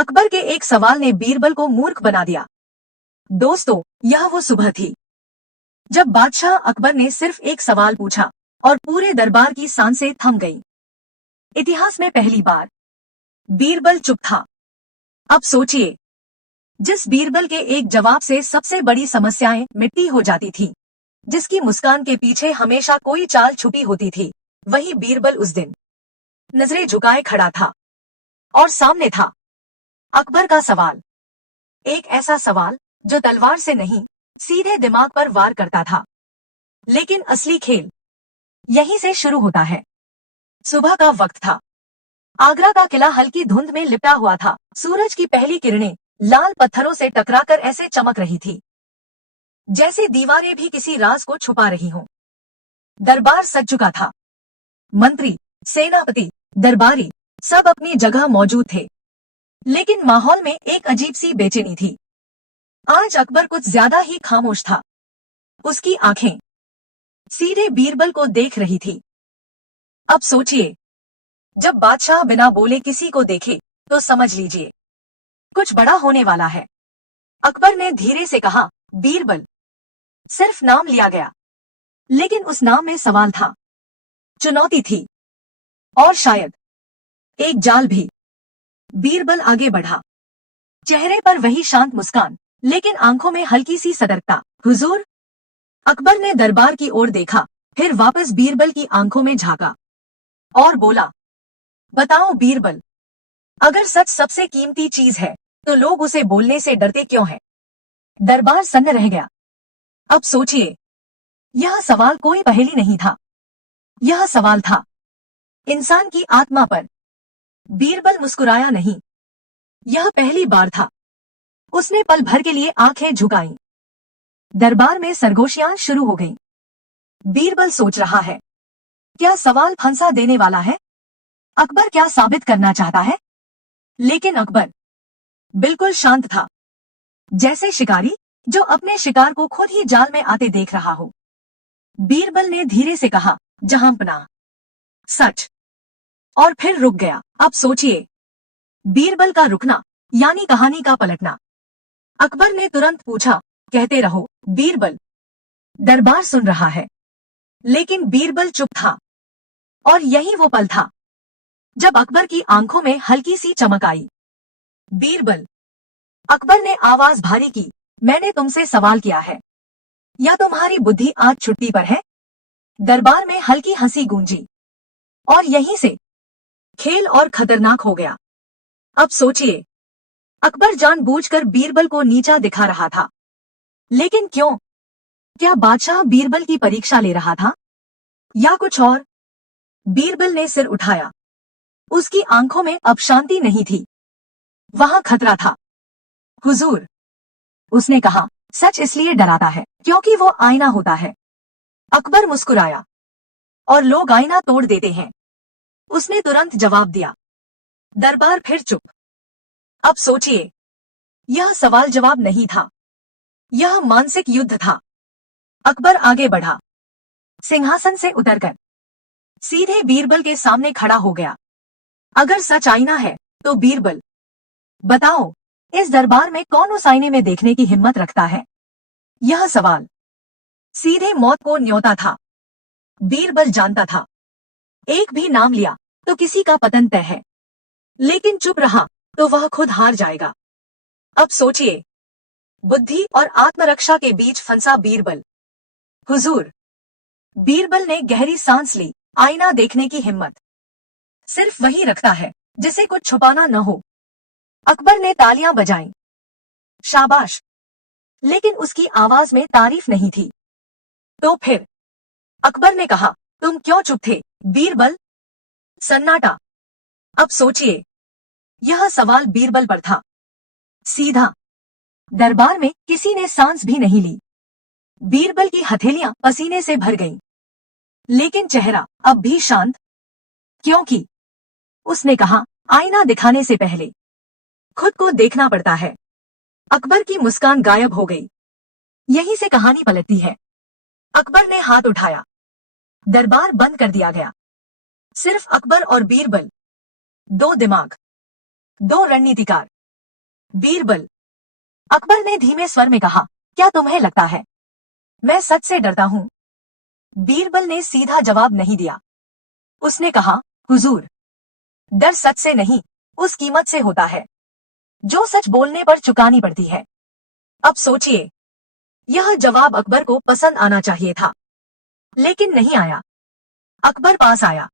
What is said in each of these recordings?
अकबर के एक सवाल ने बीरबल को मूर्ख बना दिया। दोस्तों, यह वो सुबह थी जब बादशाह अकबर ने सिर्फ एक सवाल पूछा और पूरे दरबार की सांसें थम गईं। इतिहास में पहली बार बीरबल चुप था। अब सोचिए, जिस बीरबल के एक जवाब से सबसे बड़ी समस्याएं मिट्टी हो जाती थी, जिसकी मुस्कान के पीछे हमेशा कोई चाल छुपी होती थी, वही बीरबल उस दिन नजरें झुकाए खड़ा था। और सामने था अकबर का सवाल, एक ऐसा सवाल जो तलवार से नहीं, सीधे दिमाग पर वार करता था। लेकिन असली खेल यहीं से शुरू होता है। सुबह का वक्त था। आगरा का किला हल्की धुंध में लिपटा हुआ था। सूरज की पहली किरणें लाल पत्थरों से टकराकर ऐसे चमक रही थी जैसे दीवारें भी किसी राज को छुपा रही हों। दरबार सज चुका था। मंत्री, सेनापति, दरबारी सब अपनी जगह मौजूद थे। लेकिन माहौल में एक अजीब सी बेचैनी थी। आज अकबर कुछ ज्यादा ही खामोश था। उसकी आंखें सीधे बीरबल को देख रही थी। अब सोचिए, जब बादशाह बिना बोले किसी को देखे तो समझ लीजिए कुछ बड़ा होने वाला है। अकबर ने धीरे से कहा, बीरबल। सिर्फ नाम लिया गया, लेकिन उस नाम में सवाल था, चुनौती थी, और शायद एक जाल भी। बीरबल आगे बढ़ा, चेहरे पर वही शांत मुस्कान, लेकिन आंखों में हल्की सी सतर्कता। हुजूर। अकबर ने दरबार की ओर देखा, फिर वापस बीरबल की आंखों में झांका और बोला, बताओ बीरबल, अगर सच सबसे कीमती चीज है तो लोग उसे बोलने से डरते क्यों हैं? दरबार सन्न रह गया। अब सोचिए, यह सवाल कोई पहेली नहीं था। यह सवाल था इंसान की आत्मा पर। बीरबल मुस्कुराया नहीं। यह पहली बार था। उसने पल भर के लिए आंखें झुकाईं। दरबार में सरगोशियां शुरू हो गईं। बीरबल सोच रहा है, क्या सवाल फंसा देने वाला है? अकबर क्या साबित करना चाहता है? लेकिन अकबर बिल्कुल शांत था, जैसे शिकारी जो अपने शिकार को खुद ही जाल में आते देख रहा हो। बीरबल ने धीरे से कहा, जहांपनाह, सच। और फिर रुक गया। अब सोचिए, बीरबल का रुकना यानी कहानी का पलटना। अकबर ने तुरंत पूछा, कहते रहो बीरबल। दरबार सुन रहा है, लेकिन बीरबल चुप था। और यही वो पल था जब अकबर की आंखों में हल्की सी चमक आई। बीरबल। अकबर ने आवाज भारी की, मैंने तुमसे सवाल किया है, या तुम्हारी बुद्धि आज छुट्टी पर है? दरबार में हल्की हंसी गूंजी, और यहीं से खेल और खतरनाक हो गया। अब सोचिए, अकबर जानबूझकर बीरबल को नीचा दिखा रहा था। लेकिन क्यों? क्या बादशाह बीरबल की परीक्षा ले रहा था, या कुछ और? बीरबल ने सिर उठाया। उसकी आंखों में अब शांति नहीं थी, वहां खतरा था। हुजूर। उसने कहा, सच इसलिए डराता है क्योंकि वो आईना होता है। अकबर मुस्कुराया, और लोग आईना तोड़ देते हैं, उसने तुरंत जवाब दिया। दरबार फिर चुप। अब सोचिए, यह सवाल जवाब नहीं था, यह मानसिक युद्ध था। अकबर आगे बढ़ा, सिंहासन से उतरकर सीधे बीरबल के सामने खड़ा हो गया। अगर सच आईना है तो बीरबल, बताओ, इस दरबार में कौन उस आईने में देखने की हिम्मत रखता है? यह सवाल सीधे मौत को न्योता था। बीरबल जानता था, एक भी नाम लिया तो किसी का पतन तय है, लेकिन चुप रहा तो वह खुद हार जाएगा। अब सोचिए, बुद्धि और आत्मरक्षा के बीच फंसा बीरबल। हुजूर। बीरबल ने गहरी सांस ली। आईना देखने की हिम्मत सिर्फ वही रखता है जिसे कुछ छुपाना न हो। अकबर ने तालियां बजाईं। शाबाश। लेकिन उसकी आवाज में तारीफ नहीं थी। तो फिर अकबर ने कहा, तुम क्यों चुप थे बीरबल? सन्नाटा। अब सोचिए, यह सवाल बीरबल पर था, सीधा। दरबार में किसी ने सांस भी नहीं ली। बीरबल की हथेलियां पसीने से भर गईं, लेकिन चेहरा अब भी शांत, क्योंकि उसने कहा, आईना दिखाने से पहले खुद को देखना पड़ता है। अकबर की मुस्कान गायब हो गई। यहीं से कहानी पलटती है। अकबर ने हाथ उठाया। दरबार बंद कर दिया गया। सिर्फ अकबर और बीरबल, दो दिमाग, दो रणनीतिकार। बीरबल। अकबर ने धीमे स्वर में कहा, क्या तुम्हें लगता है मैं सच से डरता हूँ? बीरबल ने सीधा जवाब नहीं दिया। उसने कहा, हुजूर, डर सच से नहीं, उस कीमत से होता है जो सच बोलने पर चुकानी पड़ती है। अब सोचिए, यह जवाब अकबर को पसंद आना चाहिए था, लेकिन नहीं आया। अकबर पास आया,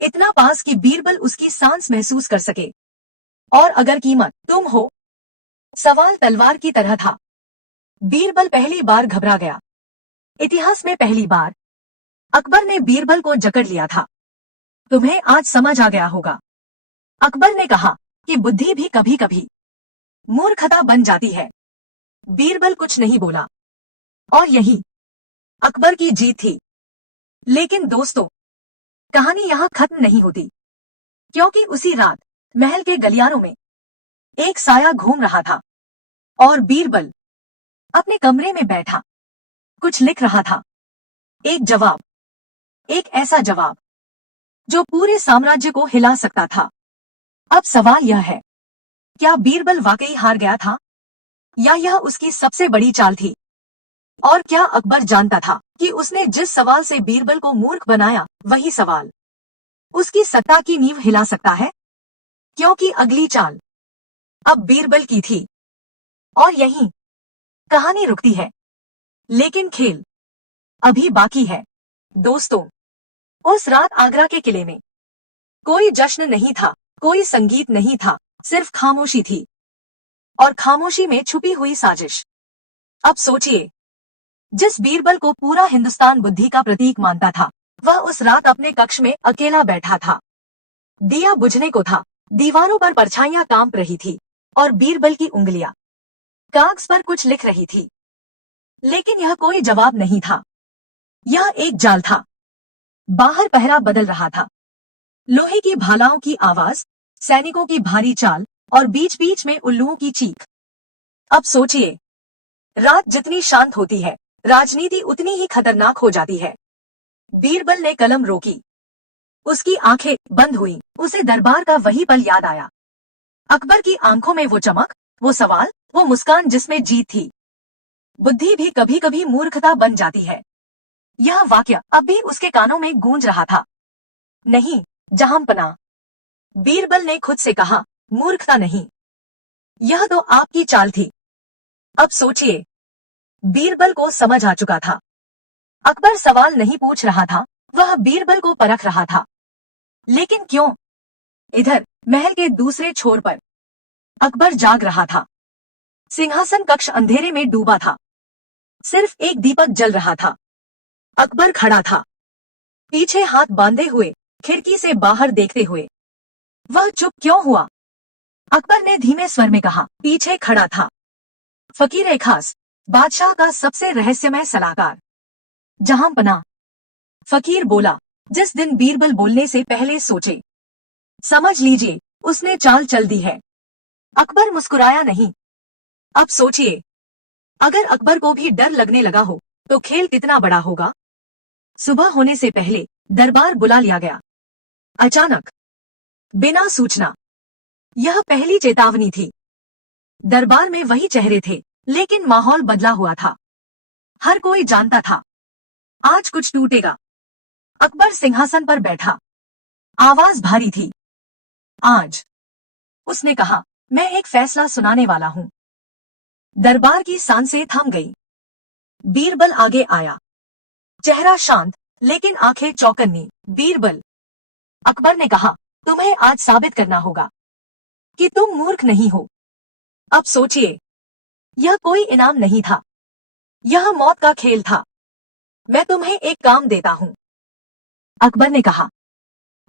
इतना पास कि बीरबल उसकी सांस महसूस कर सके। और अगर कीमत तुम हो? सवाल तलवार की तरह था। बीरबल पहली बार घबरा गया। इतिहास में पहली बार अकबर ने बीरबल को जकड़ लिया था। तुम्हें आज समझ आ गया होगा, अकबर ने कहा, कि बुद्धि भी कभी कभी मूर्खता बन जाती है। बीरबल कुछ नहीं बोला, और यही अकबर की जीत थी। लेकिन दोस्तों, कहानी यहाँ खत्म नहीं होती, क्योंकि उसी रात महल के गलियारों में एक साया घूम रहा था, और बीरबल अपने कमरे में बैठा कुछ लिख रहा था। एक जवाब, एक ऐसा जवाब जो पूरे साम्राज्य को हिला सकता था। अब सवाल यह है, क्या बीरबल वाकई हार गया था, या यह उसकी सबसे बड़ी चाल थी? और क्या अकबर जानता था कि उसने जिस सवाल से बीरबल को मूर्ख बनाया, वही सवाल उसकी सत्ता की नींव हिला सकता है? क्योंकि अगली चाल अब बीरबल की थी, और यहीं कहानी रुकती है। लेकिन खेल अभी बाकी है। दोस्तों, उस रात आगरा के किले में कोई जश्न नहीं था, कोई संगीत नहीं था, सिर्फ खामोशी थी, और खामोशी में छुपी हुई साजिश। अब सोचिए, जिस बीरबल को पूरा हिंदुस्तान बुद्धि का प्रतीक मानता था, वह उस रात अपने कक्ष में अकेला बैठा था। दिया बुझने को था, दीवारों पर परछाइयां कांप रही थी, और बीरबल की उंगलियां कागज पर कुछ लिख रही थी। लेकिन यह कोई जवाब नहीं था, यह एक जाल था। बाहर पहरा बदल रहा था, लोहे की भालाओं की आवाज, सैनिकों की भारी चाल, और बीच बीच में उल्लुओं की चीख। अब सोचिए, रात जितनी शांत होती है, राजनीति उतनी ही खतरनाक हो जाती है। बीरबल ने कलम रोकी, उसकी आंखें बंद हुई। उसे दरबार का वही पल याद आया। अकबर की आंखों में वो चमक, वो सवाल, वो मुस्कान जिसमें जीत थी। बुद्धि भी कभी कभी मूर्खता बन जाती है। यह वाक्य अब भी उसके कानों में गूंज रहा था। नहीं जहांपना, बीरबल ने खुद से कहा, मूर्खता नहीं, यह तो आपकी चाल थी। अब सोचिए, बीरबल को समझ आ चुका था। अकबर सवाल नहीं पूछ रहा था, वह बीरबल को परख रहा था। लेकिन क्यों? इधर महल के दूसरे छोर पर अकबर जाग रहा था। सिंहासन कक्ष अंधेरे में डूबा था, सिर्फ एक दीपक जल रहा था। अकबर खड़ा था, पीछे हाथ बांधे हुए, खिड़की से बाहर देखते हुए। वह चुप क्यों हुआ? अकबर ने धीमे स्वर में कहा, पीछे खड़ा था फकीर खास, बादशाह का सबसे रहस्यमय सलाहकार। जहांपना, फकीर बोला, जिस दिन बीरबल बोलने से पहले सोचे। समझ लीजिए, उसने चाल चल दी है। अकबर मुस्कुराया नहीं। अब सोचिए, अगर अकबर को भी डर लगने लगा हो, तो खेल कितना बड़ा होगा। सुबह होने से पहले दरबार बुला लिया गया, अचानक, बिना सूचना। यह पहली चेतावनी थी। दरबार में वही चेहरे थे, लेकिन माहौल बदला हुआ था। हर कोई जानता था, आज कुछ टूटेगा। अकबर सिंहासन पर बैठा, आवाज भारी थी। आज, उसने कहा, मैं एक फैसला सुनाने वाला हूं। दरबार की सांसें थम गई। बीरबल आगे आया, चेहरा शांत, लेकिन आंखें चौकन्नी। बीरबल, अकबर ने कहा, तुम्हें आज साबित करना होगा कि तुम मूर्ख नहीं हो। अब सोचिए, यह कोई इनाम नहीं था, यह मौत का खेल था। मैं तुम्हें एक काम देता हूं, अकबर ने कहा,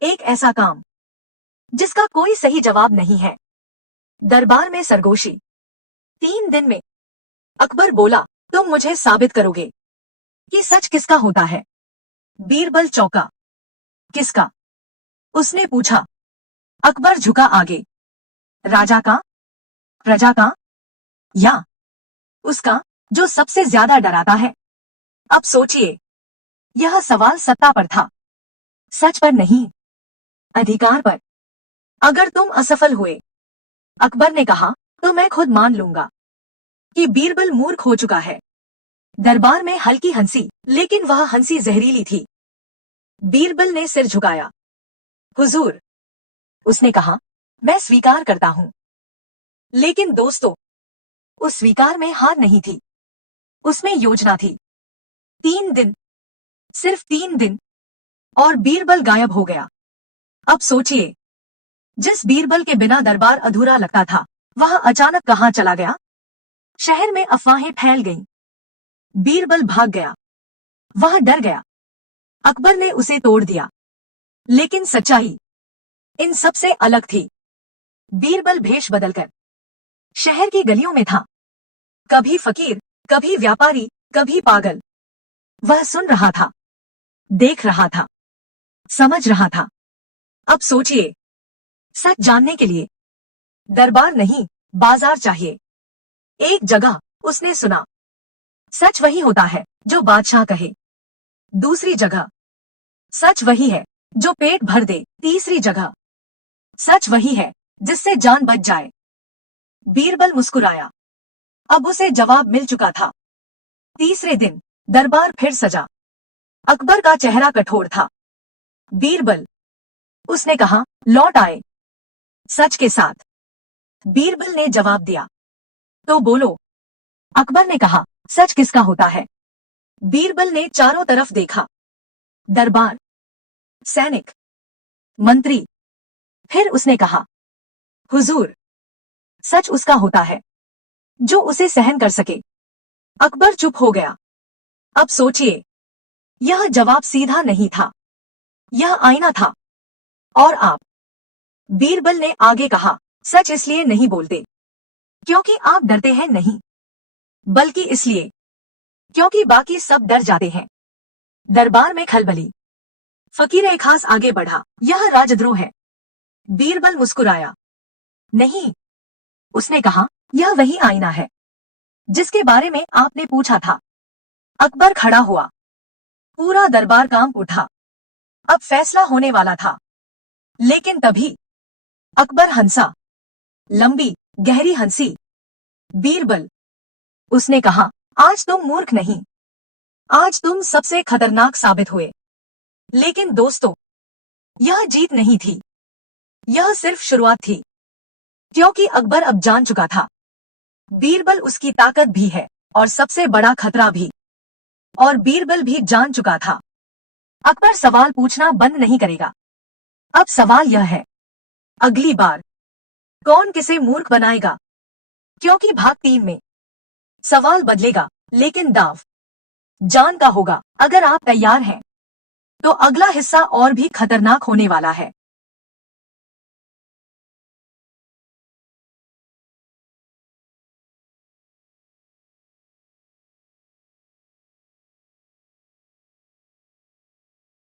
एक ऐसा काम जिसका कोई सही जवाब नहीं है। दरबार में सरगोशी। 3 दिन में, अकबर बोला, तुम मुझे साबित करोगे कि सच किसका होता है। बीरबल चौंका। किसका? उसने पूछा। अकबर झुका आगे। राजा का, प्रजा का, या उसका जो सबसे ज्यादा डराता है? अब सोचिए, यह सवाल सत्ता पर था, सच पर नहीं, अधिकार पर। अगर तुम असफल हुए, अकबर ने कहा, तो मैं खुद मान लूंगा कि बीरबल मूर्ख हो चुका है। दरबार में हल्की हंसी, लेकिन वह हंसी जहरीली थी। बीरबल ने सिर झुकाया। हुजूर, उसने कहा, मैं स्वीकार करता हूं। लेकिन दोस्तों, उस स्वीकार में हार नहीं थी, उसमें योजना थी। 3 दिन, सिर्फ 3 दिन, और बीरबल गायब हो गया। अब सोचिए, जिस बीरबल के बिना दरबार अधूरा लगता था, वह अचानक कहां चला गया। शहर में अफवाहें फैल गईं। बीरबल भाग गया। वह डर गया। अकबर ने उसे तोड़ दिया। लेकिन सच्चाई इन सब से अलग थी। बीरबल भेष बदलकर शहर की गलियों में था, कभी फकीर, कभी व्यापारी, कभी पागल। वह सुन रहा था, देख रहा था, समझ रहा था। अब सोचिए, सच जानने के लिए दरबार नहीं, बाजार चाहिए। एक जगह उसने सुना, सच वही होता है जो बादशाह कहे। दूसरी जगह, सच वही है जो पेट भर दे। तीसरी जगह, सच वही है जिससे जान बच जाए। बीरबल मुस्कुराया। अब उसे जवाब मिल चुका था। तीसरे दिन दरबार फिर सजा। अकबर का चेहरा कठोर था। बीरबल, उसने कहा, लौट आए सच के साथ। बीरबल ने जवाब दिया, तो बोलो। अकबर ने कहा, सच किसका होता है। बीरबल ने चारों तरफ देखा। दरबार, सैनिक, मंत्री। फिर उसने कहा, हुजूर, सच उसका होता है जो उसे सहन कर सके। अकबर चुप हो गया। अब सोचिए, यह जवाब सीधा नहीं था, यह आईना था। और आप? बीरबल ने आगे कहा, सच इसलिए नहीं बोलते क्योंकि आप डरते हैं नहीं, बल्कि इसलिए क्योंकि बाकी सब डर जाते हैं। दरबार में खलबली। फकीर ए खास आगे बढ़ा, यह राजद्रोह है। बीरबल मुस्कुराया। नहीं, उसने कहा, यह वही आईना है जिसके बारे में आपने पूछा था। अकबर खड़ा हुआ। पूरा दरबार कांप उठा। अब फैसला होने वाला था। लेकिन तभी अकबर हंसा, लंबी गहरी हंसी। बीरबल, उसने कहा, आज तुम मूर्ख नहीं, आज तुम सबसे खतरनाक साबित हुए। लेकिन दोस्तों, यह जीत नहीं थी, यह सिर्फ शुरुआत थी। क्योंकि अकबर अब जान चुका था, बीरबल उसकी ताकत भी है और सबसे बड़ा खतरा भी। और बीरबल भी जान चुका था, अकबर सवाल पूछना बंद नहीं करेगा। अब सवाल यह है, अगली बार कौन किसे मूर्ख बनाएगा। क्योंकि भाग 3 में सवाल बदलेगा, लेकिन दाव जान का होगा। अगर आप तैयार हैं तो अगला हिस्सा और भी खतरनाक होने वाला है।